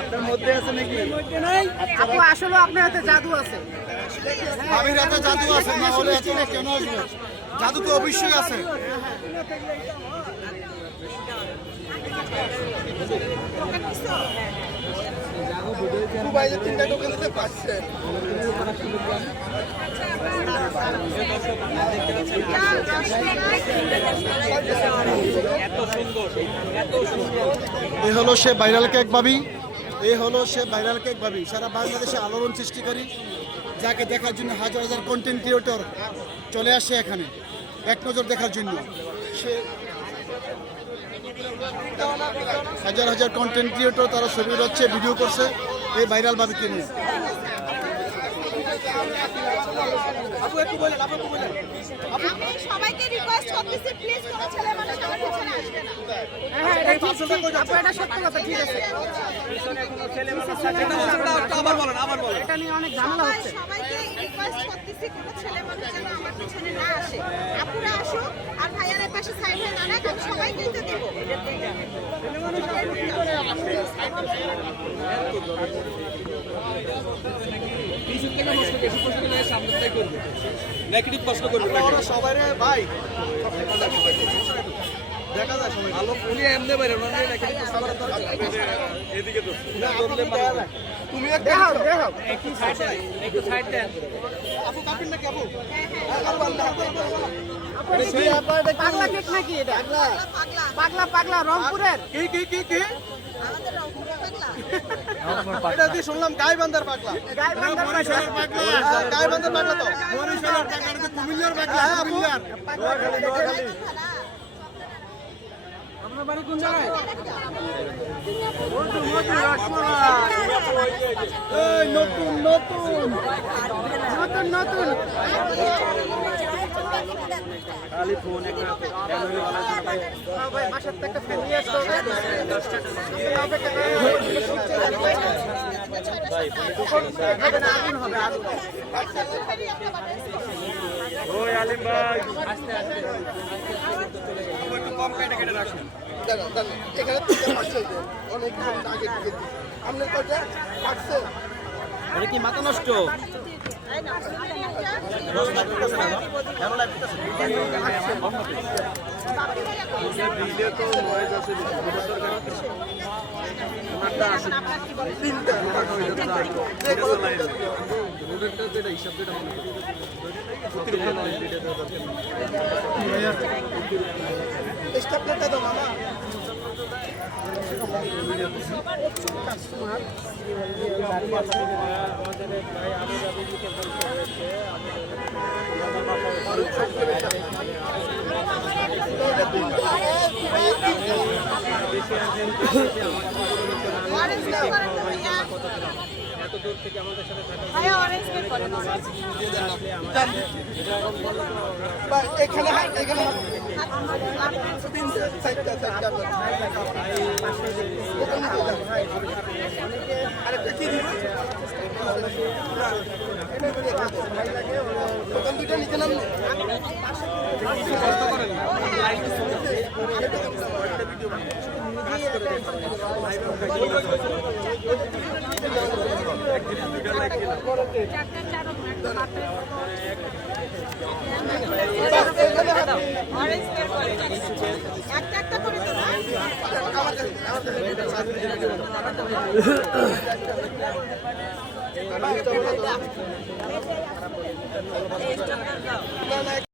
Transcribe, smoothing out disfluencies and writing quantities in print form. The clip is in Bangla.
আপনার মধ্যে আছে নাকি? আপু আসলে আপনার হাতে জাদু আছে। আমির হাতে জাদু আছে, না হলে এত কেন আসবে? জাদু তো অবশ্যই আছে। তিনটা টোকেন দিতে পারছেন। এ হলো সে ভাইরাল কেক ভাবি, সারা বাংলাদেশে আলোড়ন সৃষ্টিকারী, যাকে দেখার জন্য হাজার হাজার কন্টেন্ট ক্রিয়েটর চলে আসে এখানে এক নজর দেখার জন্য। সে হাজার হাজার কন্টেন্ট ক্রিয়েটর তারা ছবি হচ্ছে, ভিডিও করছে এই ভাইরাল ভাবিকে নিয়ে। আমি সবাইকে রিকোয়েস্ট করতেছি প্লিজ কোনো ছেলে মানুষ আমার পিছনে আসবে না। হ্যাঁ এটা ঠিক, আপু এটা সত্য কথা, ঠিক আছে। এটা নিয়ে অনেক ঝামেলা হচ্ছে। সবাইকে রিকোয়েস্ট করতেছি কোনো ছেলে মানুষ যেন আমার পিছনে না আসে। আপুরা আসুক আর ভাইয়ারের পাশে সাইড হয়ে দাঁড়াক, আমি সবাইকে তো দেবো। নেগেটিভ প্রশ্ন করবে সবাই রে ভাই, দেখা যায় সবাই ভালো উনি এমনি বাইরে না নেগেটিভ প্রশ্ন করার দরকার এদিকে তো তুমি এক দেখাও একটু সাইড দেন আপু কাপিন নাকি আপু? পাগলা কেক নাকি এটা? পাগলা রংপুরের। কি আমাদের রংপুরের পাগলা। এটা দিয়ে শুনলাম গাইবান্ধার পাগলা। গাইবান্ধার পাগলা। গাইবান্ধার পাগলা তো বরিশালের পাগলা, এটা কুমিল্লার পাগলা। কুমিল্লার আপনার বাড়ি কোন জায়গায়? এই নতুন খালি ফোন একটা ভাই বাসার থেকে একটা ফ্যান নিয়ে আসতে হবে। আগুন হবে আগুন। ওই আলিম ভাই আস্তে আস্তে একটু কম কেটে রাখুন। এখানে অনেক আগে আপনি কয়টা আসছে? এটা কি মাথা নষ্ট? স্টেপলেটটা দাও মামা। এখানে আরেকটা কি দিব? দোকান দুইটা নিচে নাম একটা করে দেবো।